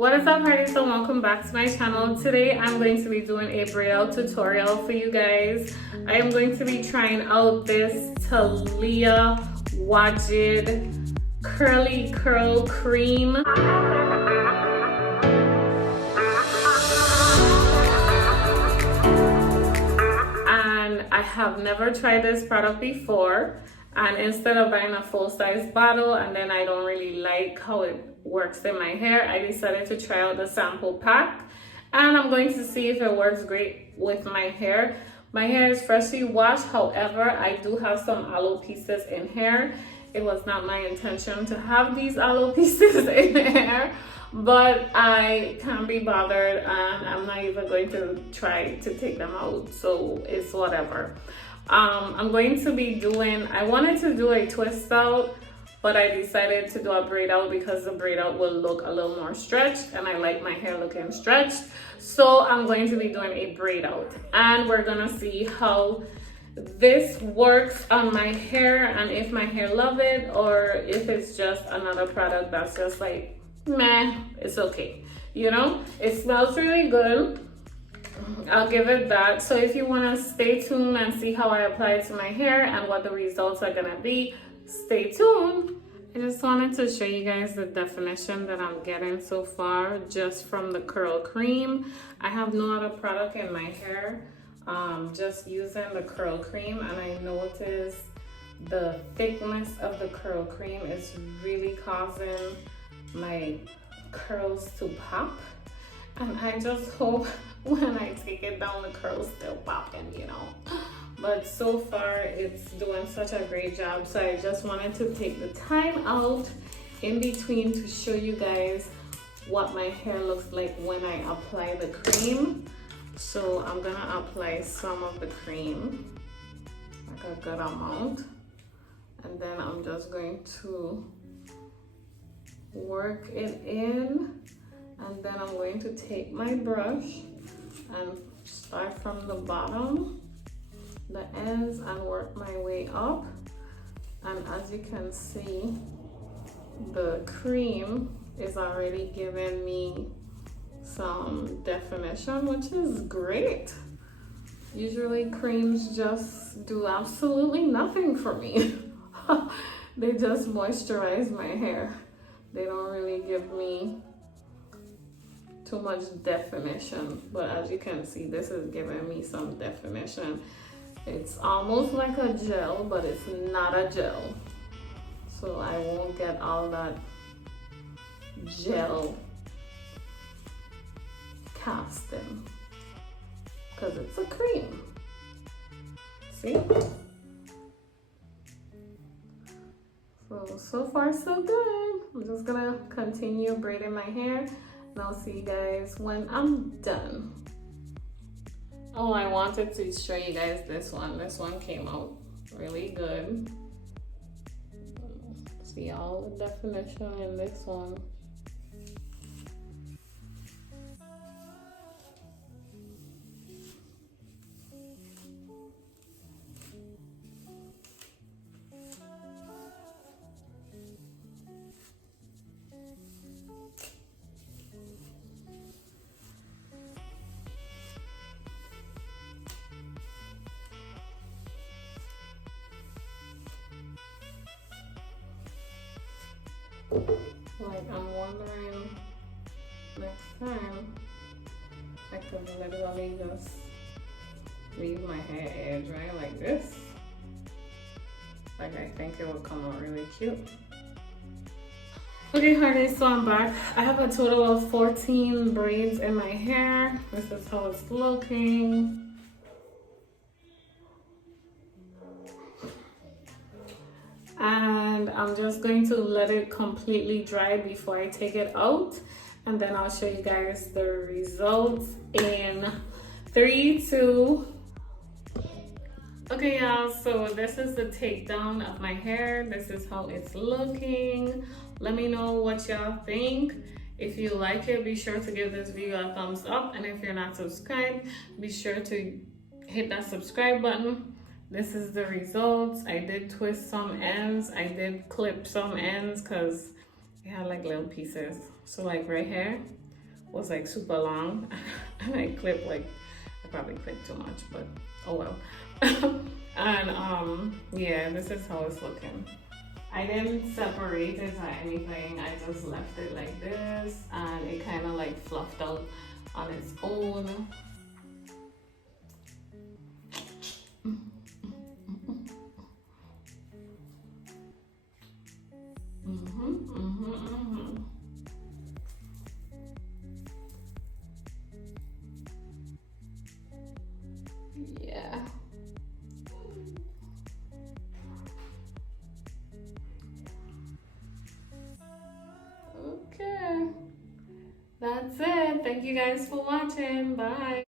What is up, party? So welcome back to my channel. Today I'm going to be doing a braid out tutorial for you guys. I am going to be trying out this Taliah Waajid curly curl cream. And I have never tried this product before. And instead of buying a full-size bottle and then I don't really like how it works in my hair, I decided to try out the sample pack, and I'm going to see if it works great with my hair. My hair is freshly washed, however I do have some aloe pieces in here. It was not my intention to have these aloe pieces in hair, but I can't be bothered and I'm not even going to try to take them out, so it's whatever. I'm going to be doing, I wanted to do a twist out, but I decided to do a braid out because the braid out will look a little more stretched and I like my hair looking stretched. So I'm going to be doing a braid out and we're gonna see how this works on my hair and if my hair love it or if it's just another product that's just like, meh, it's okay. You know, it smells really good. I'll give it that. So if you want to stay tuned and see how I apply it to my hair and what the results are gonna be, stay tuned. I just wanted to show you guys the definition that I'm getting so far just from the curl cream. I have no other product in my hair, just using the curl cream, and I noticed the thickness of the curl cream is really causing my curls to pop, and I just hope when I take it down the curls still popping, you know. But so far it's doing such a great job, so I just wanted to take the time out in between to show you guys what my hair looks like when I apply the cream. So I'm gonna apply some of the cream, like a good amount, and then I'm just going to work it in, and then I'm going to take my brush and start from the bottom, the ends, and work my way up. And as you can see, the cream is already giving me some definition, which is great. Usually creams just do absolutely nothing for me. They just moisturize my hair. They don't really give me too much definition, but as you can see, this is giving me some definition. It's almost like a gel, but it's not a gel, so I won't get all that gel casting because it's a cream. See? So far so good. I'm just gonna continue braiding my hair and I'll see you guys when I'm done. Oh, I wanted to show you guys this one. This one came out really good. See all the definition in this one. Like, I'm wondering next time I could literally just leave my hair air dry like this. Like, I think it would come out really cute. Okay, honey, so I'm back. I have a total of 14 braids in my hair. This is how it's looking. And I'm just going to let it completely dry before I take it out, and then I'll show you guys the results in 3, 2. Okay, y'all, so this is the takedown of my hair. This is how it's looking. Let me know what y'all think. If you like it, be sure to give this video a thumbs up, and if you're not subscribed, be sure to hit that subscribe button. This is the results. I did twist some ends. I did clip some ends because it had like little pieces. So like right here, was like super long and I clipped like, I probably clipped too much, but oh well. And yeah, this is how it's looking. I didn't separate it or anything, I just left it like this and it kind of like fluffed out on its own. Yeah. Okay. That's it. Thank you guys for watching. Bye.